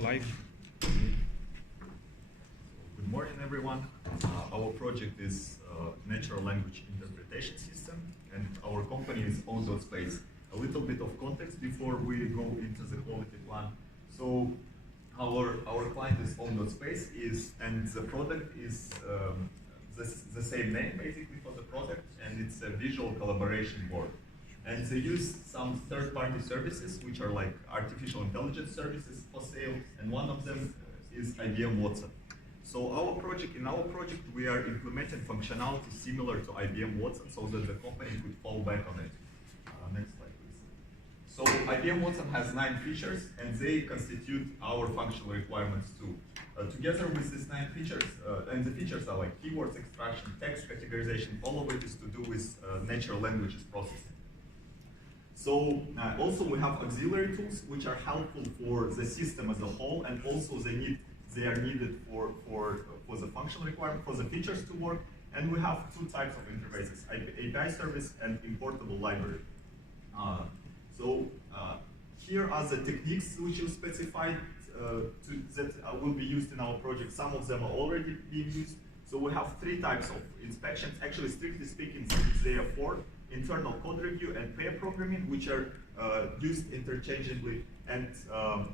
Live. Good morning, everyone. Our project is natural language interpretation system, and our company is Own.Space. A little bit of context before we go into the quality plan. So our client is Own.Space, and the product is the same name basically for the product, and it's a visual collaboration board. And they use some third-party services, which are like artificial intelligence services for sale, and one of them is IBM Watson. So in our project, we are implementing functionality similar to IBM Watson so that the company could fall back on it. Next slide, please. So IBM Watson has 9 features, and they constitute our functional requirements too. Together with these 9 features, and the features are like keywords extraction, text categorization, all of it is to do with natural languages processing. So also we have auxiliary tools which are helpful for the system as a whole, and also they are needed for the functional requirement, for the features to work. And we have 2 types of interfaces, API service and importable library. Here are the techniques which you specified that will be used in our project. Some of them are already being used. So we have 3 types of inspections. Actually, strictly speaking, there are 4. Internal code review and pair programming, which are used interchangeably, and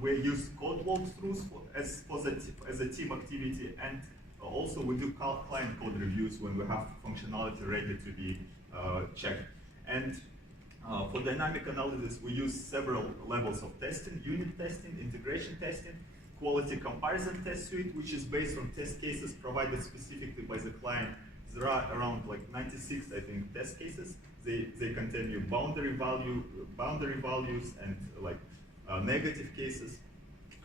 we use code walkthroughs as a team activity, and also we do client code reviews when we have functionality ready to be checked. And for dynamic analysis, we use several levels of testing: unit testing, integration testing, quality comparison test suite, which is based on test cases provided specifically by the client. There are around like 96, I think, test cases. They contain your boundary values and like negative cases.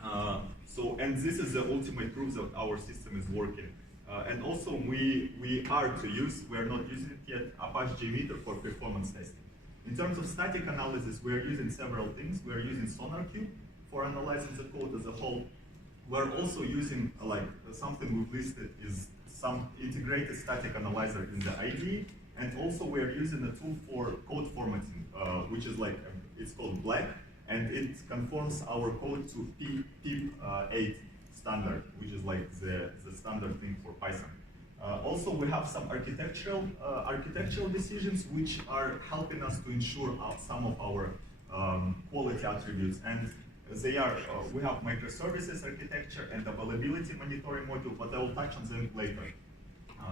And this is the ultimate proof that our system is working. And also we are not using it yet, Apache JMeter for performance testing. In terms of static analysis, we are using several things. We are using SonarQube for analyzing the code as a whole. We're also using something we've listed is some integrated static analyzer in the IDE, and also we are using a tool for code formatting, which is it's called Black, and it conforms our code to PIP8 standard, which is like the standard thing for Python. Also, we have some architectural decisions which are helping us to ensure some of our quality attributes. And they are, we have microservices architecture and availability monitoring module, but I will touch on them later.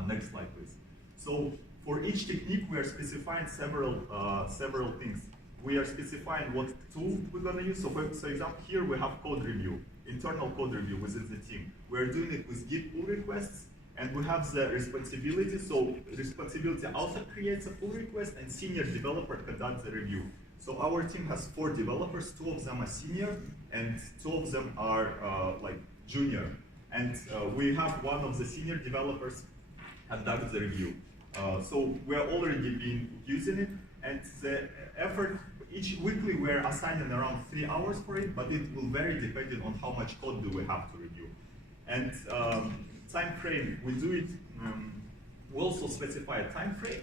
Next slide, please. So for each technique, we are specifying several things. We are specifying what tool we're going to use. So for example, here we have code review, internal code review within the team. We're doing it with Git pull requests, and we have the responsibility. So responsibility author creates a pull request, and senior developer conducts the review. So our team has 4 developers, 2 of them are senior, and 2 of them are junior. And we have one of the senior developers conduct the review. So we're already been using it, and the effort, each weekly we're assigning around 3 hours for it, but it will vary depending on how much code do we have to review. And time frame, we do it, we also specify a time frame.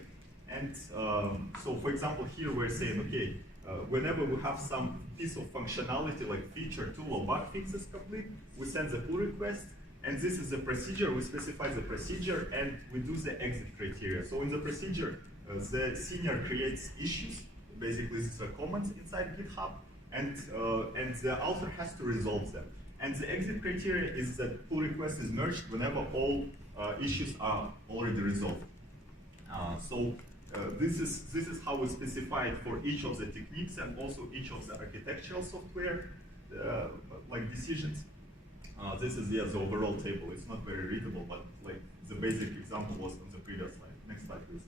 And so for example, here we're saying, okay, whenever we have some piece of functionality like feature, tool, or bug fixes complete, we send the pull request, and this is the procedure. We specify the procedure, and we do the exit criteria. So in the procedure, the senior creates issues. Basically, this is a comment inside GitHub, and the author has to resolve them. And the exit criteria is that pull request is merged whenever all issues are already resolved. This is how we specify it for each of the techniques and also each of the architectural software decisions. This is the overall table. It's not very readable, but the basic example was on the previous slide. Next slide, please.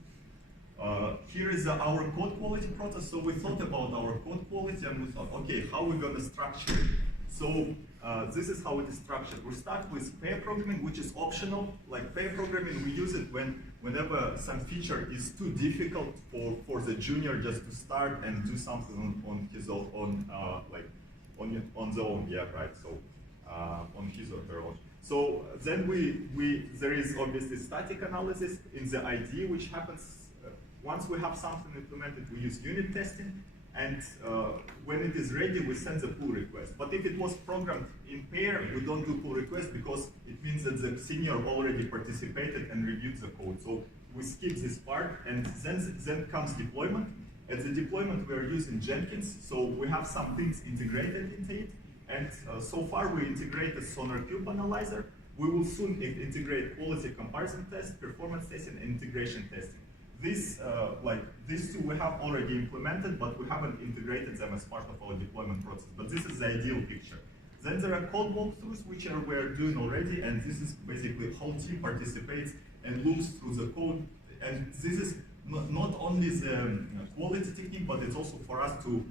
Here is our code quality process. So we thought about our code quality, and we thought, okay, how are we going to structure it? So this is how it is structured. We start with pair programming, which is optional. Like pair programming, we use it whenever some feature is too difficult for the junior just to start and do something on his own, on the own, yeah, right? So on his or her own. So then there is obviously static analysis in the IDE, which happens once we have something implemented. We use unit testing. and when it is ready, we send the pull request. But if it was programmed in pair, we don't do pull request because it means that the senior already participated and reviewed the code. So we skip this part, and then comes deployment. At the deployment, we are using Jenkins, so we have some things integrated into it. And so far, we integrated Sonar Cube Analyzer. We will soon integrate quality comparison test, performance testing, and integration testing. These two we have already implemented, but we haven't integrated them as part of our deployment process. But this is the ideal picture. Then there are code walkthroughs, which we're doing already, and this is basically whole team participates and looks through the code. And this is not only the quality technique, but it's also for us to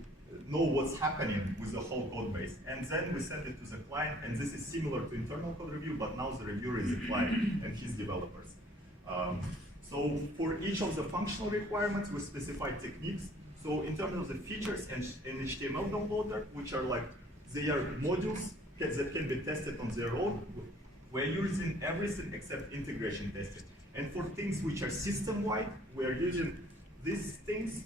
know what's happening with the whole code base. And then we send it to the client, and this is similar to internal code review, but now the reviewer is the client and his developers. So for each of the functional requirements, we specify techniques. So in terms of the features and HTML downloader, which are like, they are modules that can be tested on their own, we're using everything except integration testing. And for things which are system-wide, we're using these things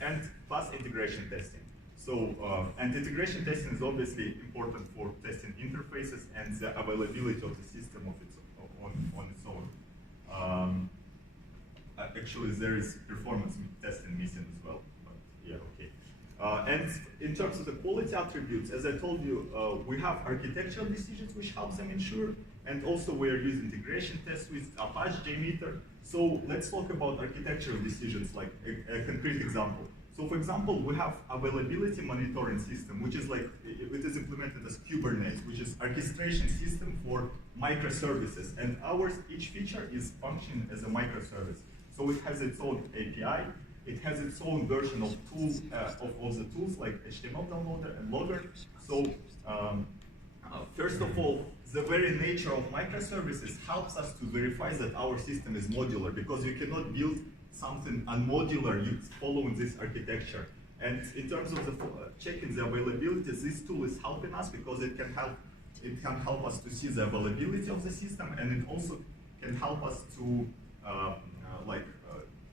and plus integration testing. So, and integration testing is obviously important for testing interfaces and the availability of the system on its own. Actually, there is performance testing missing as well, but yeah, okay. And in terms of the quality attributes, as I told you, we have architectural decisions which help them ensure, and also we are using integration tests with Apache JMeter. So let's talk about architectural decisions, like a concrete example. So for example, we have availability monitoring system, which is like, it is implemented as Kubernetes, which is orchestration system for microservices. And ours, each feature is functioning as a microservice. So it has its own API, it has its own version of tools, of all the tools like HTML downloader and logger. So first of all, the very nature of microservices helps us to verify that our system is modular, because you cannot build something unmodular following this architecture. And in terms of the checking the availability, this tool is helping us because it can help us to see the availability of the system, and it also can help us to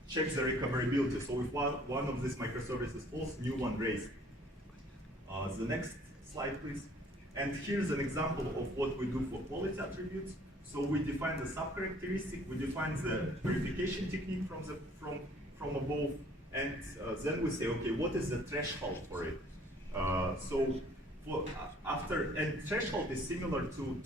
check the recoverability. So if one of these microservices falls, new one raised. The next slide, please. And here's an example of what we do for quality attributes. So we define the sub-characteristic, we define the verification technique from above, and then we say, okay, what is the threshold for it? And threshold is similar to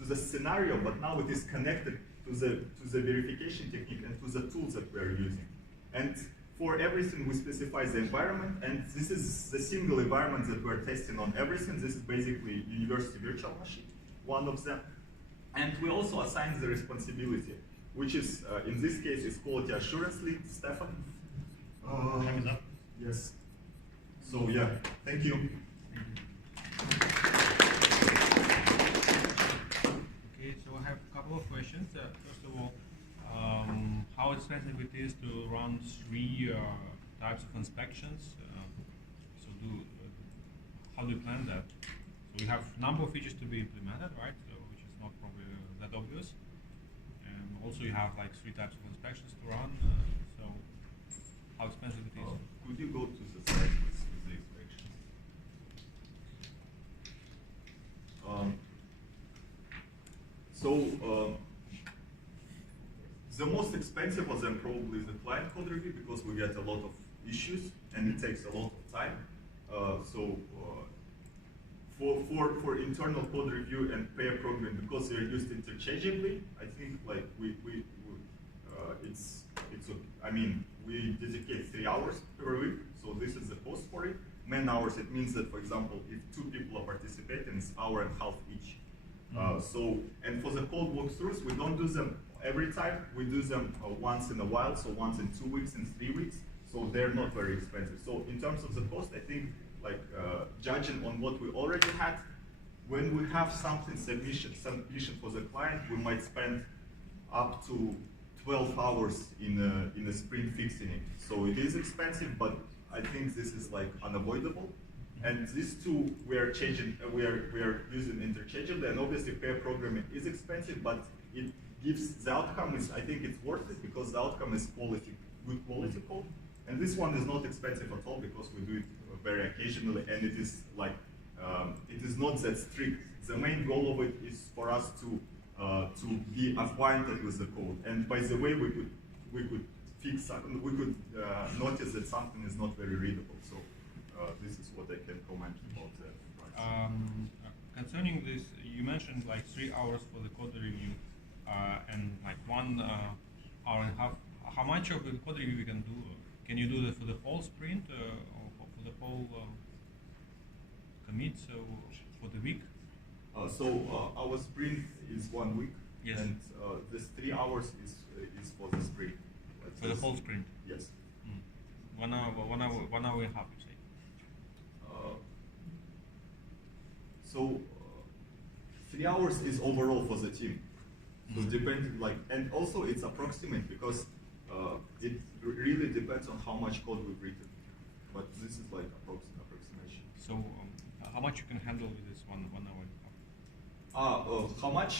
the scenario, but now it is connected to the verification technique and to the tools that we are using. And for everything, we specify the environment, and this is the single environment that we're testing on everything. This is basically university virtual machine, one of them. And we also assign the responsibility, which is, in this case, is quality assurance lead, Stefan. Time is up. Yes. So yeah, thank you. Okay, so I have a couple of questions. First of all, how expensive it is to run 3 types of inspections? How do you plan that? So we have a number of features to be implemented, right? So, which is not probably that obvious. And also you have like 3 types of inspections to run. So how expensive it is? Could you go to the slide with the inspections? The most expensive of them probably is the client code review, because we get a lot of issues and it takes a lot of time. For internal code review and pair programming, because they're used interchangeably, I think like it's okay. I mean, we dedicate 3 hours per week, so this is the cost for it. Man hours, it means that, for example, if 2 people are participating, it's an hour and a half each. And for the code walkthroughs, we don't do them every time. We do them once in a while, so once in 2 weeks and 3 weeks. So they're not very expensive. So in terms of the cost, I think, like judging on what we already had, when we have something submission for the client, we might spend up to 12 hours in a sprint fixing it. So it is expensive, but I think this is like unavoidable. And these two we are using interchangeably, and obviously pair programming is expensive, but it gives the outcome is, I think it's worth it, because the outcome is good quality code, And this one is not expensive at all because we do it very occasionally, and it is like it is not that strict. The main goal of it is for us to be acquainted with the code. And by the way, we could fix we could notice that something is not very readable. So this is what I can comment about that. Concerning this, you mentioned like 3 hours for the code review and like 1 hour and a half. How much of the code review you can do? Can you do that for the whole sprint or for the whole commit? So for the week? Our sprint is 1 week, yes. And this 3 hours is for the sprint. For the whole sprint? Yes. 1 hour, 1 hour and a half, you say? 3 hours is overall for the team. So depending, and also it's approximate because it really depends on how much code we've written. But this is like approximation. So how much you can handle with this 1 hour and a half? How much?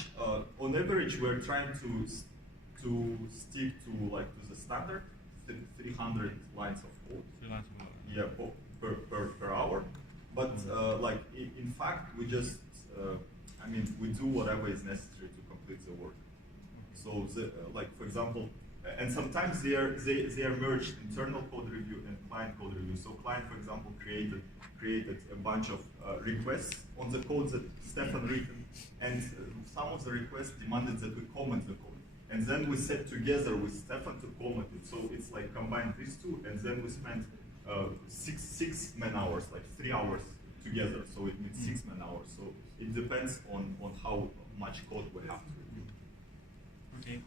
On average, we're trying to stick to the standard 300 lines of code. 3 lines of code. Yeah, per hour. But in fact, we just we do whatever is necessary to complete the work. So for example, and sometimes they are merged, internal code review and client code review. So client, for example, created a bunch of requests on the code that Stefan written, and some of the requests demanded that we comment the code. And then we sat together with Stefan to comment it. So it's like combine these two, and then we spent six man hours, like 3 hours together. So it means 6 man hours. So it depends on how much code we have to review. Okay.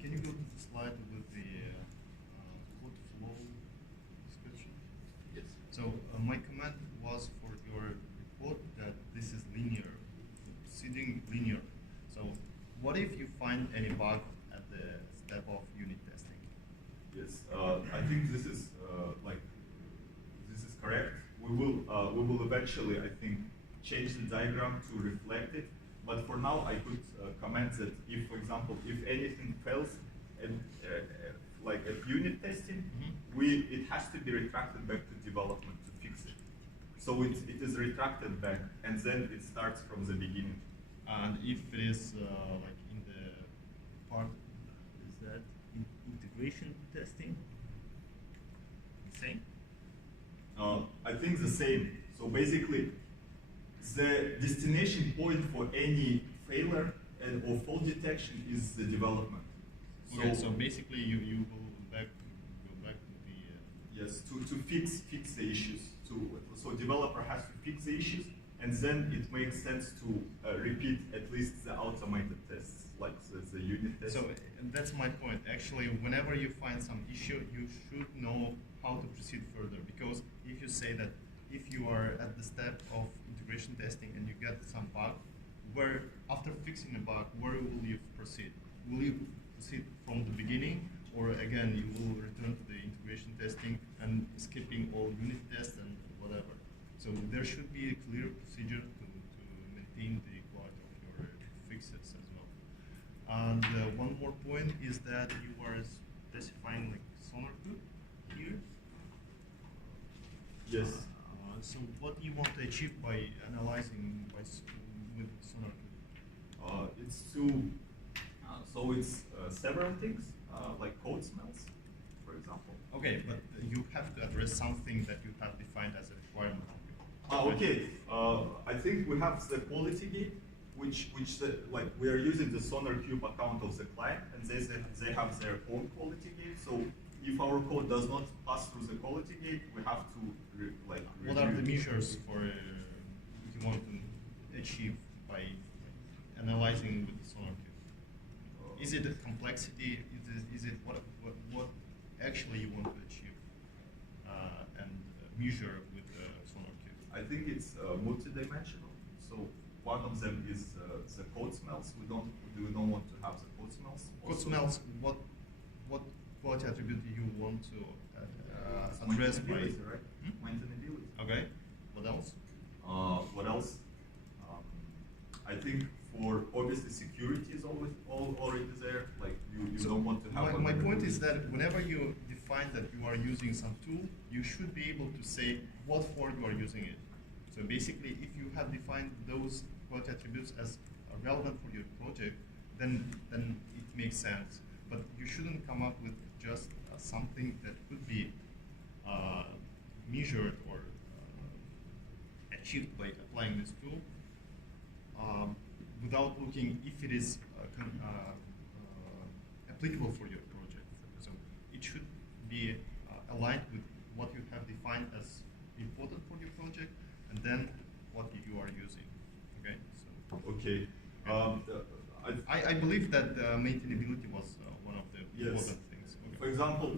Can you go to the slide with the code flow description? Yes. So my comment was for your report that this is linear, proceeding linear. So what if you find any bug at the step of unit testing? Yes, I think this is this is correct. We will eventually, I think, change the diagram to reflect it. But for now, I could comment that if, for example, if anything fails at unit testing, it has to be retracted back to development to fix it. So it is retracted back, and then it starts from the beginning. And if it is in the part, is that integration testing? Same? I think the same. So basically, the destination point for any failure or fault detection is the development. Okay, so basically you go back to the yes, to fix the issues. So developer has to fix the issues, and then it makes sense to repeat at least the automated tests, like the unit tests. So that's my point. Actually, whenever you find some issue, you should know how to proceed further. Because if you say that if you are at the step of integration testing and you get some bug, where after fixing a bug, where will you proceed? Will you proceed from the beginning, or again you will return to the integration testing and skipping all unit tests and whatever? So there should be a clear procedure to maintain the quality of your fixes as well. And one more point is that you are specifying sonar code here. Yes. So what do you want to achieve by analyzing with sonar code? It's to so it's several things like code smells, for example. Okay, but you have to address something that you have defined as a requirement. Okay. I think we have the quality gate, which we are using the Sonar Cube account of the client, and they have their own quality gate. So if our code does not pass through the quality gate, we have to What are the measures for you want to achieve by analyzing with the Sonar Cube? Is it a complexity? Is it what actually you want to achieve and measure with the Sonar Cube? I think it's multidimensional. So one of them is the code smells. We don't want to have the code smells. Code smells. What quality attribute do you want to address by? Maintainability, right? Maintainability. Okay. What else? What else? I think for obviously security is always already there. Like you So don't want to have. my point is that whenever you define that you are using some tool, you should be able to say what for you are using it. So basically, if you have defined those quality attributes as relevant for your project, then it makes sense. But you shouldn't come up with just something that could be measured or achieved by applying this tool without looking if it is applicable for your project. So it should be aligned with what you have defined as important for your project, and then what you are using. Okay. So. Okay. I believe that maintainability was one of the yes. important things. Okay. For example,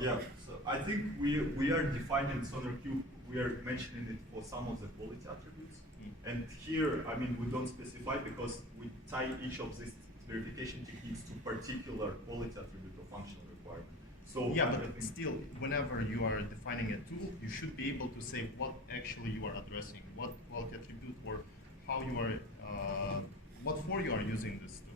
yeah. So I think we are defining SonarQube. We are mentioning it for some of the quality attributes, and here I mean we don't specify because we tie each of these verification techniques to particular quality attribute or functional requirement. So yeah, but still, whenever you are defining a tool, you should be able to say what actually you are addressing, what quality attribute, or how you are, what for you are using this tool.